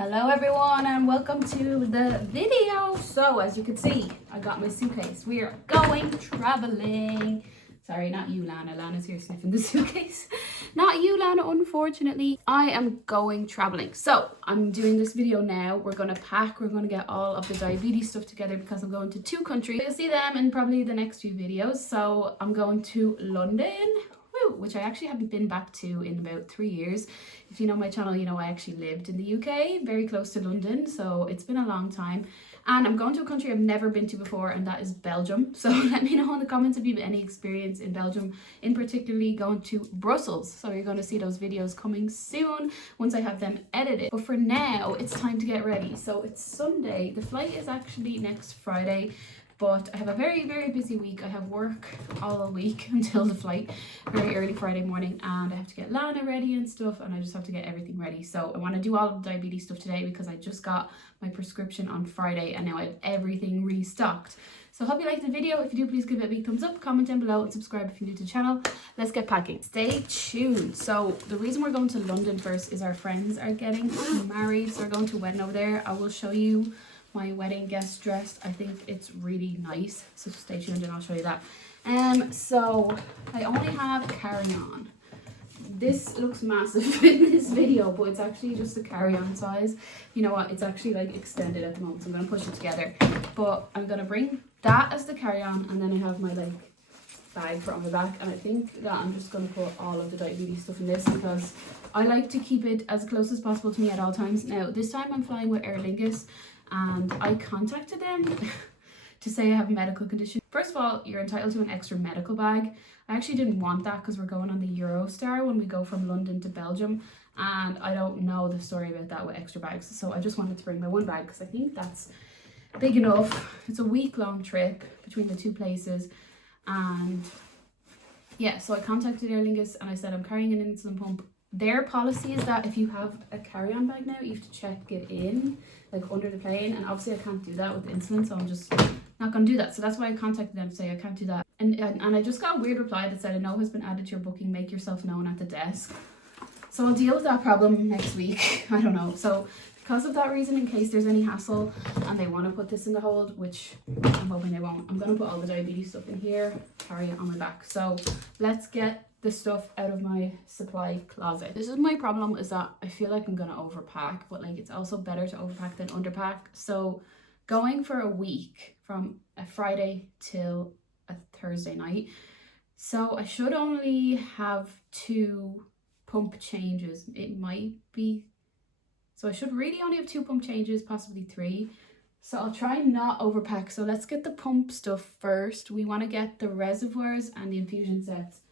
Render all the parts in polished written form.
Hello everyone and welcome to the video. So as you can see, I got my suitcase. We are going traveling. Sorry, not you, Lana. Lana's here sniffing the suitcase. Not you, Lana, unfortunately. I am going traveling. So I'm doing this video now. We're going to pack. We're going to get all of the diabetes stuff together because I'm going to 2 countries. You'll see them in probably the next few videos. So I'm going to London, which I actually haven't been back to in about 3 years. If you know my channel, you know I actually lived in the UK, very close to London, so it's been a long time. And I'm going to a country I've never been to before, and that is Belgium. So let me know in the comments if you have any experience in Belgium, in particularly going to Brussels. So you're going to see those videos coming soon once I have them edited. But for now, it's time to get ready. So it's Sunday. The flight is actually next Friday. But I have a very, very busy week. I have work all week until the flight, very early Friday morning, and I have to get Lana ready and stuff, and I just have to get everything ready. So I want to do all of the diabetes stuff today because I just got my prescription on Friday and now I have everything restocked. So I hope you liked the video. If you do, please give it a big thumbs up, comment down below, and subscribe if you're new to the channel. Let's get packing. Stay tuned. So the reason we're going to London first is our friends are getting married, so we're going to a wedding over there. I will show you my wedding guest dress. I think it's really nice, so stay tuned and I'll show you that. So I only have carry-on. This looks massive in this video, but it's actually just a carry-on size. You know what, it's actually like extended at the moment, so I'm gonna push it together. But I'm gonna bring that as the carry-on, and then I have my like bag for on my back, and I think that I'm just gonna put all of the diabetes stuff in this because I like to keep it as close as possible to me at all times. Now this time I'm flying with Aer Lingus, and I contacted them to say I have a medical condition. First of all, you're entitled to an extra medical bag. I actually didn't want that because we're going on the Eurostar when we go from London to Belgium, and I don't know the story about that with extra bags, so I just wanted to bring my one bag because I think that's big enough. It's a week-long trip between the 2 places, and yeah, so I contacted Aer Lingus and I said I'm carrying an insulin pump. Their policy is that if you have a carry-on bag now, you have to check it in, like under the plane, and obviously I can't do that with the insulin, so I'm just not going to do that. So that's why I contacted them to say I can't do that. And I just got a weird reply that said, a note has been added to your booking, make yourself known at the desk. So I'll deal with that problem next week. I don't know. So because of that reason, in case there's any hassle and they want to put this in the hold, which I'm hoping they won't, I'm going to put all the diabetes stuff in here, carry it on my back. So let's get the stuff out of my supply closet. This is my problem, is that I feel like I'm gonna overpack, but like it's also better to overpack than underpack. So going for a week from a Friday till a Thursday night, so I should only have 2 pump changes. It might be, so I should really only have 2 pump changes, possibly 3. So I'll try not overpack. So let's get the pump stuff first. We want to get the reservoirs and the infusion sets.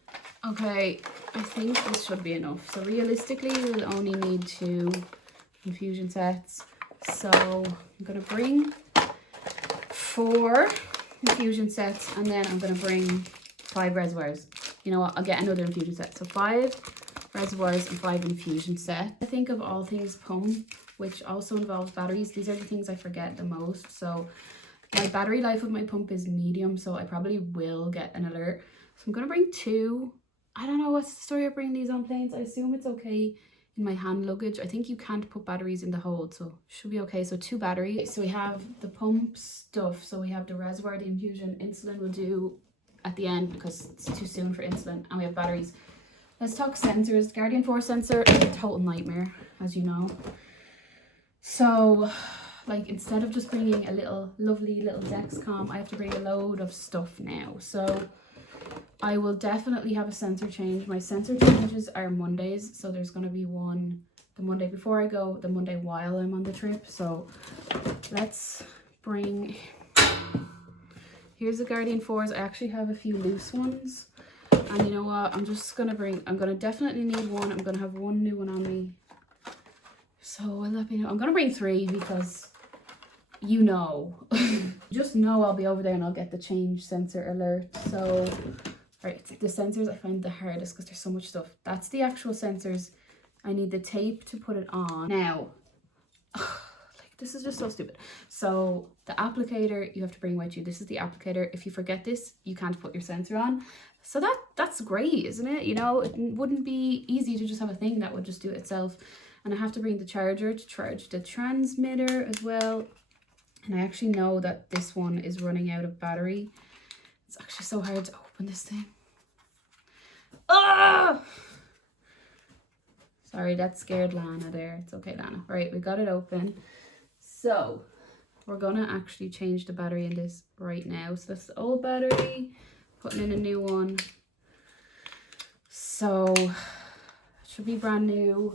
Okay, I think this should be enough. So realistically, we'll only need 2 infusion sets. So I'm going to bring 4 infusion sets, and then I'm going to bring 5 reservoirs. You know what, I'll get another infusion set. So 5 reservoirs and 5 infusion sets. I think of all things pump, which also involves batteries. These are the things I forget the most. So my battery life of my pump is medium, so I probably will get an alert. So I'm going to bring 2. I don't know what's the story of bringing these on planes. I assume it's okay in my hand luggage. I think you can't put batteries in the hold, so should be okay. So 2 batteries. So we have the pump stuff. So we have the reservoir, the infusion, insulin we'll do at the end because it's too soon for insulin, and we have batteries. Let's talk sensors. Guardian 4 sensor is a total nightmare, as you know. So like instead of just bringing a little lovely little Dexcom, I have to bring a load of stuff now. So I will definitely have a sensor change. My sensor changes are Mondays, so there's going to be one the Monday before I go, the Monday while I'm on the trip. So let's bring, here's the Guardian 4s. I actually have a few loose ones, and you know what, I'm going to definitely need one. I'm going to have one new one on me, so let me know. I'm going to bring 3 because you know, just know I'll be over there and I'll get the change sensor alert. So right, the sensors I find the hardest because there's so much stuff. That's the actual sensors. I need the tape to put it on. Now, like this is just so stupid. So the applicator you have to bring with you. This is the applicator. If you forget this, you can't put your sensor on. So that's great, isn't it? You know, it wouldn't be easy to just have a thing that would just do it itself. And I have to bring the charger to charge the transmitter as well. And I actually know that this one is running out of battery. It's actually so hard to open this thing. Ah! Sorry, that scared Lana there. It's okay, Lana. Right, we got it open. So we're gonna actually change the battery in this right now. So that's the old battery, putting in a new one. So it should be brand new.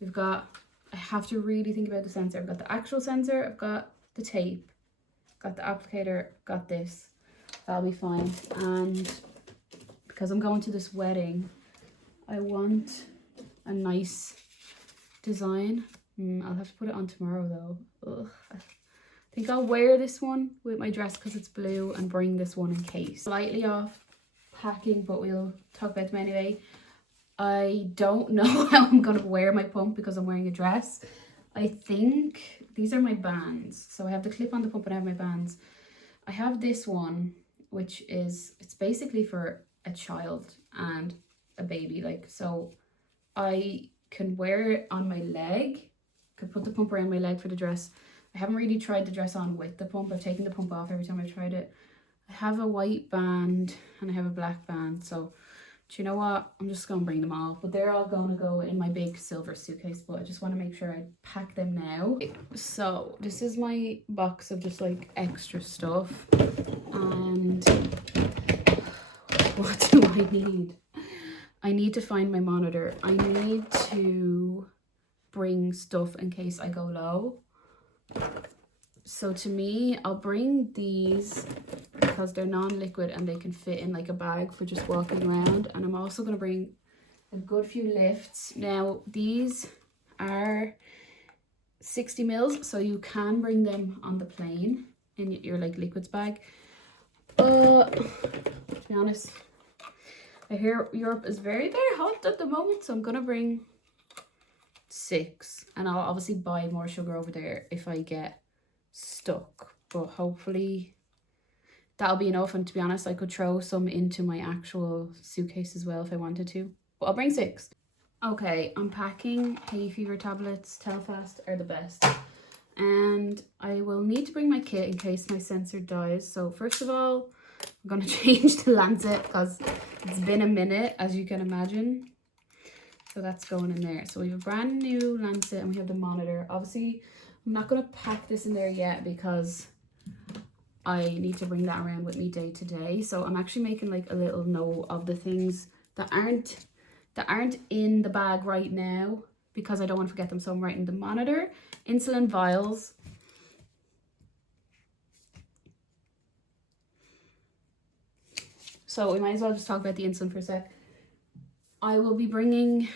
We've got, I have to really think about the sensor. I've got the actual sensor, I've got the tape, got the applicator, got this. That'll be fine. And because I'm going to this wedding, I want a nice design. I'll have to put it on tomorrow though. Ugh. I think I'll wear this one with my dress because it's blue and bring this one in case. Slightly off packing, but we'll talk about them anyway. I don't know how I'm gonna wear my pump because I'm wearing a dress. I think these are my bands. So I have the clip on the pump and I have my bands. I have this one, which is, it's basically for a child and a baby. Like, so I can wear it on my leg, could put the pump around my leg for the dress. I haven't really tried the dress on with the pump. I've taken the pump off every time I've tried it. I have a white band and I have a black band. So, do you know what? I'm just going to bring them all. But they're all going to go in my big silver suitcase. But I just want to make sure I pack them now. So, this is my box of just like extra stuff. And what do I need? I need to find my monitor. I need to bring stuff in case I go low. So to me, I'll bring these because they're non-liquid and they can fit in like a bag for just walking around. And I'm also going to bring a good few lifts. Now, these are 60 mils, so you can bring them on the plane in your like liquids bag. To be honest, I hear Europe is very, very hot at the moment, so I'm going to bring 6. And I'll obviously buy more sugar over there if I get stuck, but hopefully that'll be enough. And to be honest, I could throw some into my actual suitcase as well if I wanted to, but I'll bring 6. Okay, I'm packing hay fever tablets. Telfast are the best, and I will need to bring my kit in case my sensor dies. So first of all, I'm gonna change the lancet because it's been a minute, as you can imagine. So that's going in there. So we have a brand new lancet and we have the monitor. Obviously, I'm not going to pack this in there yet because I need to bring that around with me day to day. So I'm actually making like a little note of the things that aren't in the bag right now because I don't want to forget them. So I'm writing the monitor, insulin vials, so we might as well just talk about the insulin for a sec. I will be bringing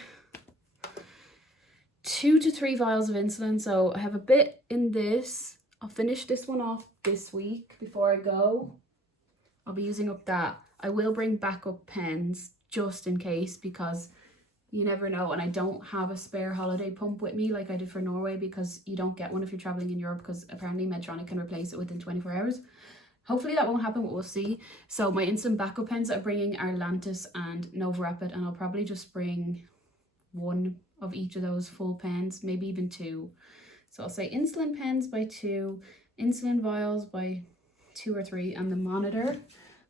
2 to 3 vials of insulin. So I have a bit in this. I'll finish this one off this week before I go. I'll be using up that. I will bring backup pens just in case because you never know. And I don't have a spare holiday pump with me like I did for Norway because you don't get one if you're traveling in Europe because apparently Medtronic can replace it within 24 hours. Hopefully that won't happen, but we'll see. So my instant backup pens I'm bringing are Lantus and Novorapid, and I'll probably just bring 1 of each of those full pens, maybe even 2. So I'll say insulin pens by 2, insulin vials by 2 or 3, and the monitor.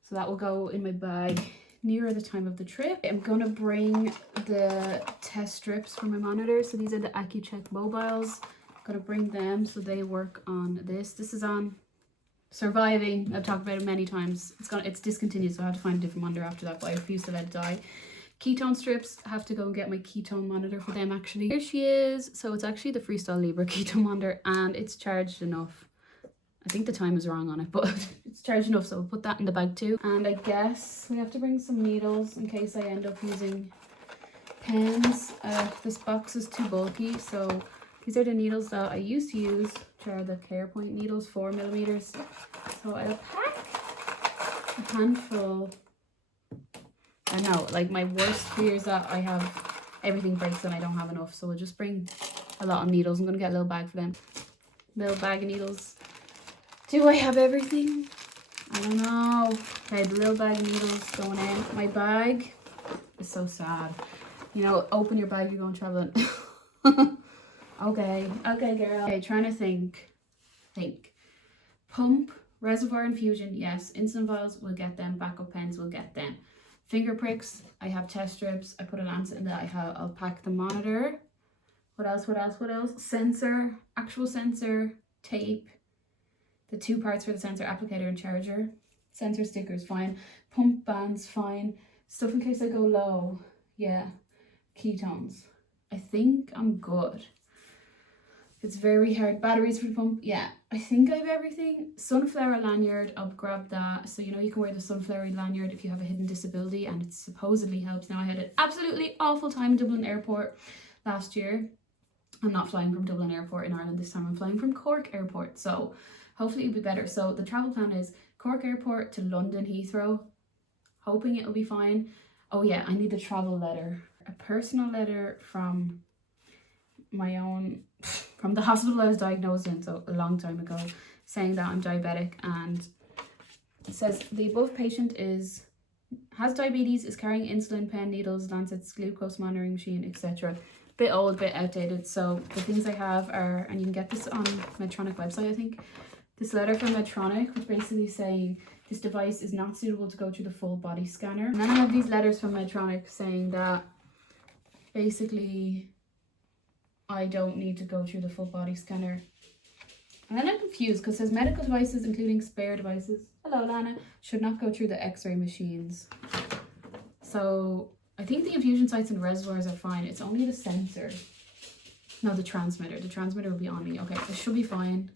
So that will go in my bag nearer the time of the trip. I'm gonna bring the test strips for my monitor. So these are the AccuCheck mobiles. I'm gonna bring them so they work on this. This is on Surviving. I've talked about it many times. It's discontinued, so I have to find a different monitor after that, but I refuse to let it die. Ketone strips, I have to go and get my ketone monitor for them actually. Here she is. So it's actually the Freestyle Libre ketone monitor and it's charged enough. I think the time is wrong on it, but it's charged enough, so we'll put that in the bag too. And I guess we have to bring some needles in case I end up using pens. This box is too bulky, so these are the needles that I used to use, which are the CarePoint needles, 4mm. So I'll pack a handful. I know, like my worst fear is that I have everything breaks and I don't have enough. So we'll just bring a lot of needles. I'm gonna get a little bag for them. Little bag of needles. Do I have everything? I don't know. Okay, the little bag of needles going in. My bag is so sad. You know, open your bag, you're going traveling. Okay, girl. Okay, trying to think. Pump, reservoir infusion, yes. Insulin vials, we'll get them. Backup pens, we'll get them. Finger pricks, I have test strips. I put a lancet in that. I'll pack the monitor. What else? Sensor, actual sensor, tape. The 2 parts for the sensor, applicator and charger. Sensor stickers, fine. Pump bands, fine. Stuff in case I go low. Yeah. Ketones. I think I'm good. It's very hard. Batteries for the pump. Yeah, I think I have everything. Sunflower lanyard, I'll grab that. So, you know, you can wear the sunflower lanyard if you have a hidden disability, and it supposedly helps. Now, I had an absolutely awful time in Dublin Airport last year. I'm not flying from Dublin Airport in Ireland this time. I'm flying from Cork Airport. So, hopefully it'll be better. So, the travel plan is Cork Airport to London Heathrow. Hoping it'll be fine. Oh, yeah, I need the travel letter. A personal letter from my own, from the hospital I was diagnosed in, so a long time ago, saying that I'm diabetic, and it says the above patient has diabetes, is carrying insulin pen, needles, lancets, glucose monitoring machine, etc. Bit old, bit outdated. So the things I have are, and you can get this on Medtronic website, I think, this letter from Medtronic, which basically saying this device is not suitable to go through the full body scanner. And then I have these letters from Medtronic saying that basically I don't need to go through the full body scanner. And then I'm confused because it says medical devices, including spare devices, hello Lana, should not go through the x-ray machines. So I think the infusion sites and reservoirs are fine. It's only the sensor. No, the transmitter. The transmitter will be on me. Okay, it should be fine.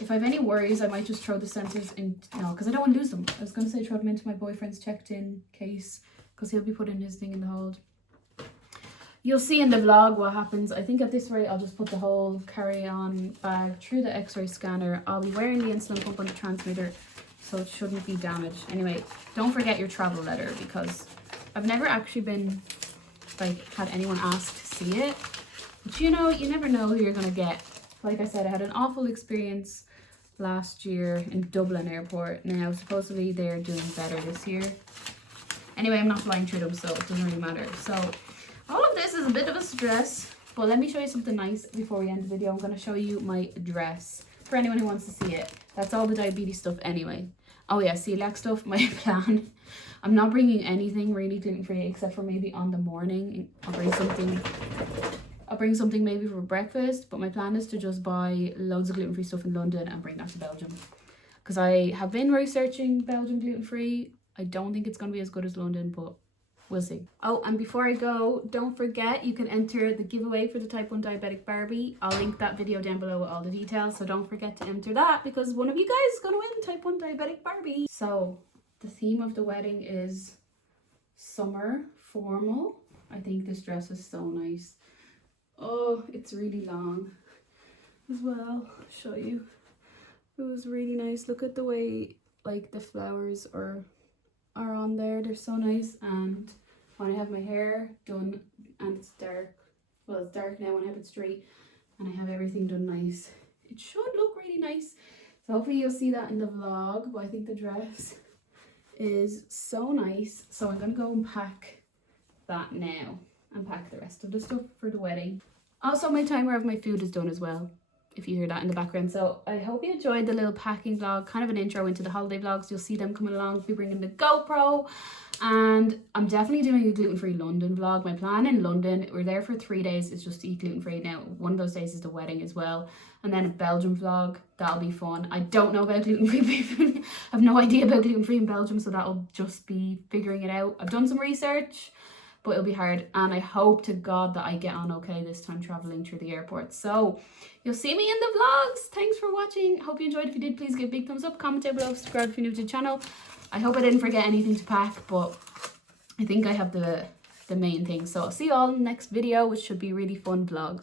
If I have any worries, I might just throw the sensors in. No, because I don't want to lose them. I was going to say throw them into my boyfriend's checked-in case because he'll be putting his thing in the hold. You'll see in the vlog what happens. I think at this rate, I'll just put the whole carry-on bag through the x-ray scanner. I'll be wearing the insulin pump on the transmitter, so it shouldn't be damaged. Anyway, don't forget your travel letter, because I've never actually been, like, had anyone ask to see it. But you know, you never know who you're going to get. Like I said, I had an awful experience last year in Dublin Airport. Now, supposedly they're doing better this year. Anyway, I'm not flying through them, so it doesn't really matter. So all of this is a bit of a stress, but let me show you something nice before we end the video. I'm going to show you my dress for anyone who wants to see it. That's all the diabetes stuff anyway. Oh yeah, celiac stuff, my plan. I'm not bringing anything really gluten-free except for maybe on the morning. I'll bring something maybe for breakfast, but my plan is to just buy loads of gluten-free stuff in London and bring that to Belgium. Because I have been researching Belgium gluten-free. I don't think it's going to be as good as London, but we'll see. Oh, and before I go, don't forget you can enter the giveaway for the type 1 diabetic Barbie. I'll link that video down below with all the details, so don't forget to enter that because one of you guys is going to win type 1 diabetic Barbie. So the theme of the wedding is summer formal. I think this dress is so nice. Oh, it's really long as well. I'll show you. It was really nice. Look at the way like the flowers are on there. They're so nice. And when I have my hair done and it's dark, well, it's dark now when I have it straight and I have everything done nice, it should look really nice. So hopefully you'll see that in the vlog. But I think the dress is so nice. So I'm gonna go and pack that now and pack the rest of the stuff for the wedding. Also, my timer of my food is done as well, if you hear that in the background. So I hope you enjoyed the little packing vlog, kind of an intro into the holiday vlogs. You'll see them coming along. I'll be bringing the GoPro, and I'm definitely doing a gluten-free London vlog. My plan in London, we're there for 3 days, is just to eat gluten-free. Now, one of those days is the wedding as well. And then a Belgium vlog, that'll be fun. I don't know about gluten-free people. I have no idea about gluten-free in Belgium, so that'll just be figuring it out. I've done some research, but it'll be hard, and I hope to God that I get on okay this time traveling through the airport. So you'll see me in the vlogs. Thanks for watching. Hope you enjoyed. If you did, please give a big thumbs up, comment down below, subscribe if you're new to the channel. I hope I didn't forget anything to pack, but I think I have the main thing. So I'll see you all in the next video, which should be a really fun vlog.